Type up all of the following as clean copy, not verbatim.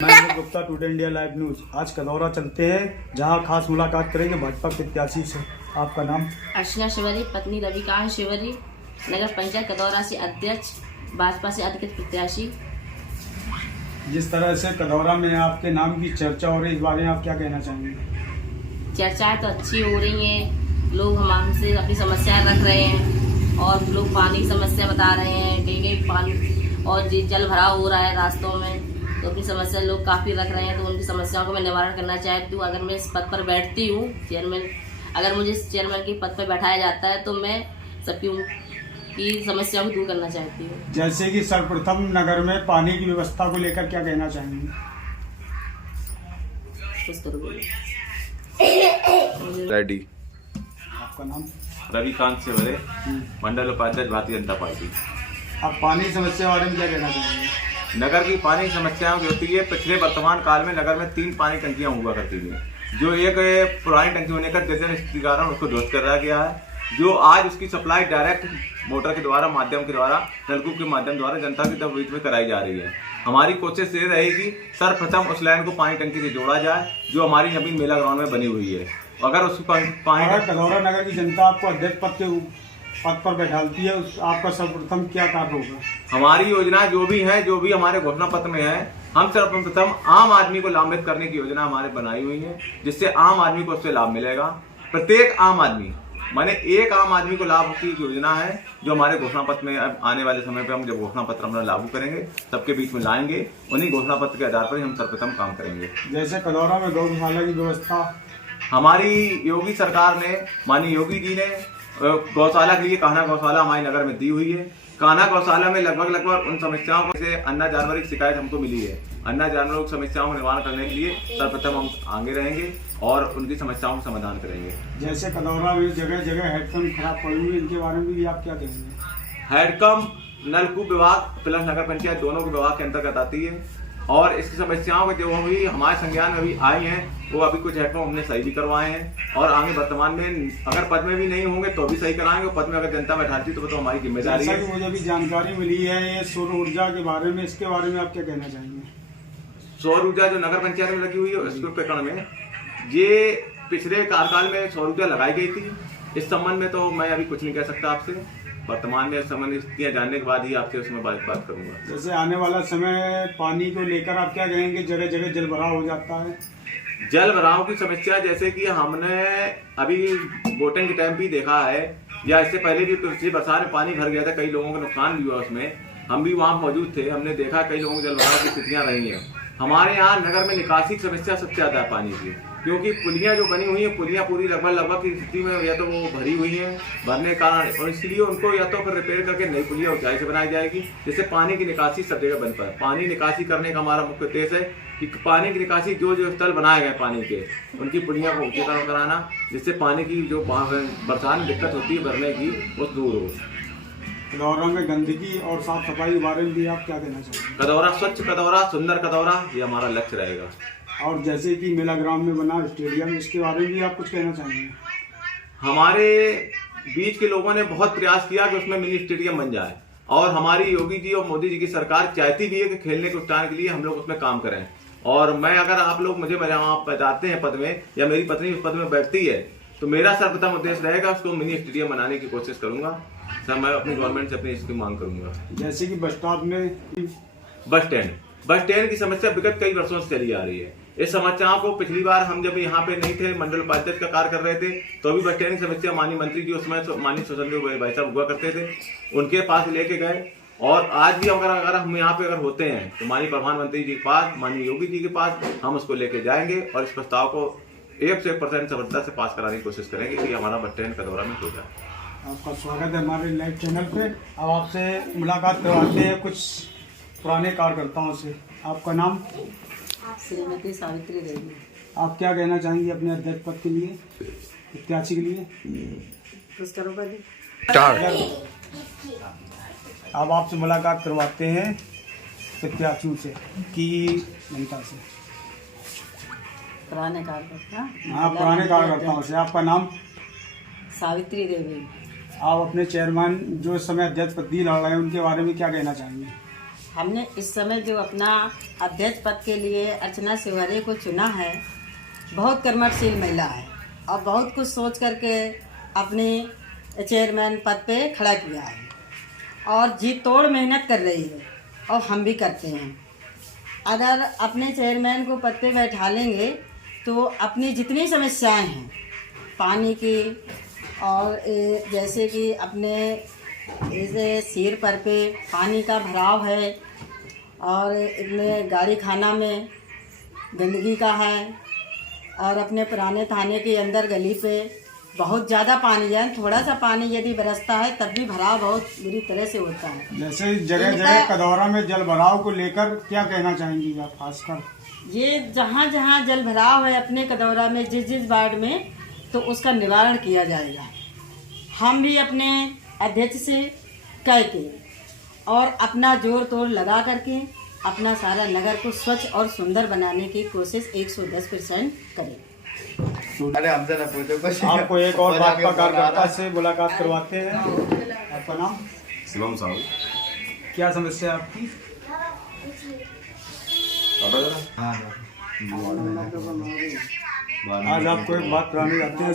मैं Gupta today India live news. आज कदौरा चलते हैं, जहां खास मुलाकात करेंगे भाजपा प्रत्याशी से। आपका नाम? अर्चना शिवरी, पत्नी रविकांत शिवरी, नगर पंचायत कदौरा से अध्यक्ष, भाजपा से अधिकृत प्रत्याशी। जिस तरह से कदौरा में आपके नाम की चर्चा हो रही है, इस बारे में आप क्या कहना चाहेंगे? चर्चाएं तो अच्छी हो रही हैं, लोग हमसे अपनी समस्याएं रख रहे हैं और लोग पानी की समस्या बता रहे हैं, कहीं कहीं पानी और जल भराव हो रहा है रास्तों में, तो अपनी समस्या लोग काफ़ी रख रहे हैं। तो उनकी समस्याओं को मैं निवारण करना चाहती हूँ। अगर मैं इस पद पर बैठती हूँ चेयरमैन, अगर मुझे इस चेयरमैन के पद पर बैठाया जाता है तो मैं सबकी की समस्याओं को दूर करना चाहती हूँ। जैसे कि सर्वप्रथम नगर में पानी की व्यवस्था को लेकर क्या कहना चाहेंगे? रेडी। आपका नाम? रविकांत शिवरे, मंडल उपाध्यक्ष, भारतीय जनता पार्टी। आप पानी की समस्या के बारे में क्या कहना चाहेंगे? नगर की पानी की समस्याओं की होती है। पिछले वर्तमान काल में नगर में 3 पानी टंकियां हुआ करती थी, जो एक पुरानी टंकी होने का जैसे स्थिति कारण उसको ध्वस्त कराया गया है, जो आज उसकी सप्लाई डायरेक्ट मोटर के द्वारा माध्यम के द्वारा नलकूप के माध्यम द्वारा जनता के बीच में कराई जा रही है। हमारी कोशिश ये रहेगी सर्वप्रथम उस लाइन को पानी टंकी से जोड़ा जाए, जो हमारी नवीन मेला ग्राउंड में बनी हुई है। अगर उस पानी कदौरा नगर की जनता आपको अध्यक्ष पद पर बैठाती है, आपका सर्वप्रथम क्या कार्य होगा? हमारी योजना जो भी हमारे घोषणा पत्र में है, हम सर्वप्रथम आम आदमी को लाभान्वित करने की योजना हमारे बनाई हुई है, जिससे आम आदमी को उससे लाभ मिलेगा। प्रत्येक आम आदमी, माने एक आम आदमी को लाभ की योजना है, जो हमारे घोषणा पत्र में आने वाले समय पे हम जब घोषणा पत्र हम लागू करेंगे, सबके बीच में लाएंगे। उन्हीं घोषणा पत्र के आधार पर ही हम सर्वप्रथम काम करेंगे। जैसे कदौरा में गौशाला की व्यवस्था हमारी योगी सरकार ने, माननीय योगी जी ने गौशाला के लिए कान्हा गौशाला हमारे नगर में दी हुई है। कान्हा गौशाला में लगभग उन समस्याओं को, जैसे अन्ना जानवर की शिकायत हमको मिली है, अन्ना जानवरों की समस्याओं का निवारण करने के लिए सर्वप्रथम हम आगे रहेंगे और उनकी समस्याओं का समाधान करेंगे। जैसे कदौरा में जगह जगह हेडपंप खराब पड़ी हुई है, इनके बारे में भी आप क्या कहेंगे? हेडपंप, नलकूप विभाग प्लस नगर पंचायत दोनों के विभाग के अंतर्गत आती है, और इसकी समस्याओं को जो भी हमारे संज्ञान में अभी आई हैं, वो अभी कुछ हेडपंप हमने सही भी करवाए हैं, और आगे वर्तमान में अगर पद में भी नहीं होंगे तो भी सही कराएंगे। पद में अगर जनता बैठाती तो हमारी जिम्मेदारी है। जैसा कि मुझे भी जानकारी मिली है ये सौर ऊर्जा के बारे में, इसके बारे में आप क्या कहना चाहेंगे? सौर ऊर्जा जो नगर पंचायत में लगी हुई है, इसके प्रकरण में ये पिछले कार्यकाल में सौर ऊर्जा लगाई गई थी। इस संबंध में तो मैं अभी कुछ नहीं कह सकता आपसे। वर्तमान में संबंधित स्थितियां जानने के बाद ही आपसे उसमें बात करूंगा। जैसे आने वाला समय पानी को लेकर आप क्या कहेंगे? जगह जगह जल भराव हो जाता है। जल भराव की समस्या, जैसे कि हमने अभी वोटिंग के टाइम भी देखा है, या इससे पहले भी पिछली बरसात में पानी भर गया था, कई लोगों का नुकसान भी हुआ उसमें, हम भी वहाँ मौजूद थे, हमने देखा कई लोगों को जल भराव की स्थितियाँ रही हैं। हमारे यहाँ नगर में निकासी की समस्या सबसे ज्यादा है पानी की, क्योंकि पुलियाँ जो बनी हुई हैं, पुलियाँ पूरी लगभग की स्थिति में या तो वो भरी हुई हैं भरने के कारण, और इसलिए उनको या तो फिर रिपेयर करके नई पुलियाँ ऊंचाई से बनाई जाएगी, जिससे पानी की निकासी सब जगह बन पाए। पानी निकासी करने का हमारा मुख्य उद्देश्य है कि पानी की निकासी जो स्थल बनाए गए पानी के, उनकी पुलियाँ को ऊंचीकरण कराना, जिससे पानी की जो बरसात में दिक्कत होती है भरने की, वो दूर हो। कदौरा में गंदगी और साफ सफाई के बारे में भी आप क्या कहना चाहेंगे? कदौरा स्वच्छ कदौरा, सुंदर कदौरा, ये हमारा लक्ष्य रहेगा। और जैसे कि मेला ग्राउंड में बना स्टेडियम, इसके बारे में भी आप कुछ कहना चाहेंगे? हमारे बीच के लोगों ने बहुत प्रयास किया कि उसमें मिनी स्टेडियम बन जाए, और हमारी योगी जी और मोदी जी की सरकार चाहती भी है कि खेलने को उठाने के लिए हम लोग उसमें काम करें। और मैं, अगर आप लोग मुझे बताते हैं पद में, या मेरी पत्नी उस पद में बैठती है, तो मेरा सर्वप्रथम उद्देश्य रहेगा उसको मिनी स्टेडियम बनाने की कोशिश करूंगा। सर, मैं अपनी गवर्नमेंट से अपनी इसकी मांग करूंगा। जैसे कि बस स्टॉप में बस स्टैंड की समस्या विगत कई वर्षों से चली आ रही है। इस समस्याओं को पिछली बार हम जब यहाँ पे नहीं थे, मंडल उपाध्यक्ष का कार्य कर रहे थे, तो भी बस स्टैंड की समस्या माननीय मंत्री जी उसमें माननीय स्वतंत्र भाई साहब हुआ करते थे, उनके पास लेके गए। और आज भी अगर हम यहाँ पे अगर होते हैं तो माननीय प्रधानमंत्री जी के पास, माननीय योगी जी के पास हम उसको लेके जाएंगे, और इस प्रस्ताव को 100% सफलता से पास कराने की कोशिश करेंगे कि हमारा बस स्टैंड कदौरा में हो जाए। आपका स्वागत है हमारे लाइव चैनल पे। अब आपसे मुलाकात करवाते हैं कुछ पुराने कार्यकर्ताओं से। आपका नाम? श्रीमती सावित्री देवी। आप क्या कहना चाहेंगे अपने अध्यक्ष पद के लिए, प्रत्याशी के लिए? अब आपसे मुलाकात करवाते हैं प्रत्याशियों से की जनता से। पुराने कार्यकर्ता? हाँ, पुराने कार्यकर्ताओं से। आपका नाम? सावित्री देवी। आप अपने चेयरमैन जो इस समय अध्यक्ष पद लड़ रहे हैं, उनके बारे में क्या कहना चाहेंगे? हमने इस समय जो अपना अध्यक्ष पद के लिए अर्चना शिवहरे को चुना है, बहुत कर्मठशील महिला है और बहुत कुछ सोच करके अपने चेयरमैन पद पे खड़ा किया है और जी तोड़ मेहनत कर रही है और हम भी करते हैं। अगर अपने चेयरमैन को पद पे बैठा लेंगे तो अपनी जितनी समस्याएं हैं पानी की और जैसे कि अपने इसे सिर पर पे पानी का भराव है और इतने गाड़ी खाना में गंदगी का है और अपने पुराने थाने के अंदर गली पे बहुत ज़्यादा पानी है। थोड़ा सा पानी यदि बरसता है तब भी भराव बहुत बुरी तरह से होता है। जैसे जगह जगह कदौरा में जल भराव को लेकर क्या कहना चाहेंगी आप खासकर? ये जहाँ जहाँ जल भराव है अपने कदौरा में जिस वार्ड में, तो उसका निवारण किया जाएगा। हम भी अपने अध्यक्ष से कह के और अपना जोर तोड़ लगा करके अपना सारा नगर को स्वच्छ और सुंदर बनाने की कोशिश 110% करें। अरे हमसे ना पूछो कुछ। आपको एक और भाजपा कार्यकर्ता से मुलाकात करवाते हैं। आपका नाम? शिवम साहू। क्या समस्या है आपकी? आज आपको एक बात करानी चाहते हैं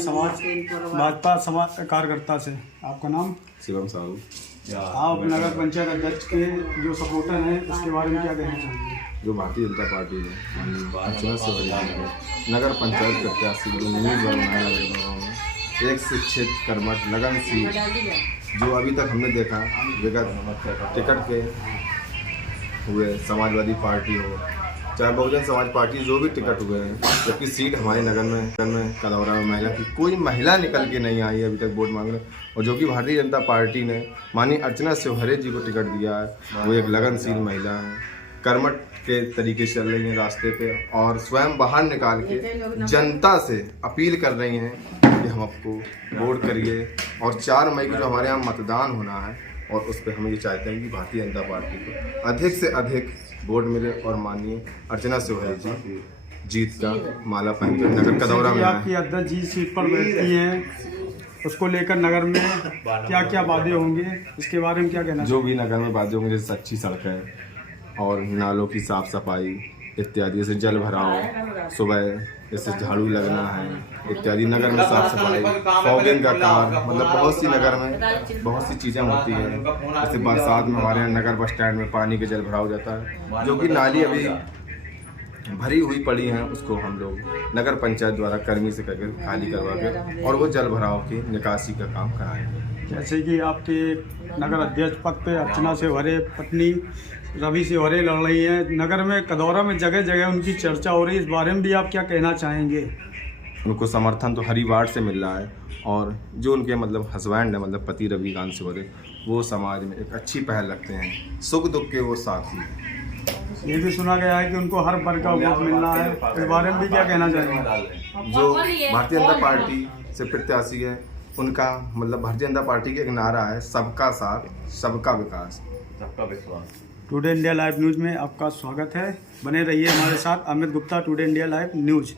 भाजपा समाज कार्यकर्ता से। आपका नाम? शिवम साहू। आप नगर पंचायत अध्यक्ष के जो सपोर्टर हैं उसके बारे में क्या कहना चाहेंगे? जो भारतीय जनता पार्टी ने अर्चना शिवहरे नगर पंचायत प्रत्याशी जो न्यूज और में एक शिक्षित कर्मठ लगनशील जो अभी तक हमने देखा विगत टिकट के हुए समाजवादी पार्टी हो चाहे बहुजन समाज पार्टी जो भी टिकट हुए हैं, जबकि सीट हमारे नगर में कदौरा में महिला की कोई महिला निकल के नहीं आई है अभी तक वोट मांगने। और जो कि भारतीय जनता पार्टी ने माननीय अर्चना शिवहरे जी को टिकट दिया है, वो एक लगनशील महिला है, कर्मठ के तरीके से चल रही हैं रास्ते पे और स्वयं बाहर निकाल के जनता से अपील कर रही हैं कि हम आपको वोट करिए। और 4 मई को जो हमारे यहाँ मतदान होना है और उस पर हम ये चाहते हैं कि भारतीय जनता पार्टी को अधिक से अधिक वोट मिले और माननीय अर्चना शिवहरे जी जीत का माला पहन कर नगर कदौरा में आपकी अध्यक्ष जी सीट पर बैठती हैं, उसको लेकर नगर में क्या क्या वादे होंगे, इसके बारे में क्या कहना? जो भी नगर में वादे होंगे, जैसे अच्छी सड़कें और नालों की साफ सफाई इत्यादि, जैसे जल भराव, सुबह जैसे झाड़ू लगना है इत्यादि, नगर में साफ सफाई, फॉगिंग का काम, मतलब बहुत सी नगर में बहुत सी चीज़ें होती हैं। जैसे बरसात में हमारे यहाँ नगर बस स्टैंड में पानी के जल भराव जाता है, जो कि नाली अभी भरी हुई पड़ी हैं, उसको हम लोग नगर पंचायत द्वारा कर्मी से कहकर खाली करवा के और वो जल भराव की निकासी का काम कराएंगे। जैसे कि आपके नगर अध्यक्ष पद पे अर्चना शिवहरे पत्नी रवि शिवहरे लड़ रही हैं, नगर में कदौरा में जगह जगह उनकी चर्चा हो रही है, इस बारे में भी आप क्या कहना चाहेंगे? उनको समर्थन तो हरी वार्ड से मिल रहा है और जो उनके मतलब हस्बैंड है, मतलब पति रविकांत शिवहरे, वो समाज में एक अच्छी पहल रखते हैं, सुख दुख के वो साथी हैं। ये भी सुना गया है कि उनको हर वर्ग का वोट मिल रहा है, इस बारे में भी क्या कहना चाहेंगे? जो भारतीय जनता पार्टी से प्रत्याशी है उनका मतलब भारतीय जनता पार्टी का एक नारा है, सबका साथ सबका विकास सबका विश्वास। टुडे इंडिया लाइव न्यूज़ में आपका स्वागत है। बने रहिए हमारे साथ। Amit Gupta, today India live news.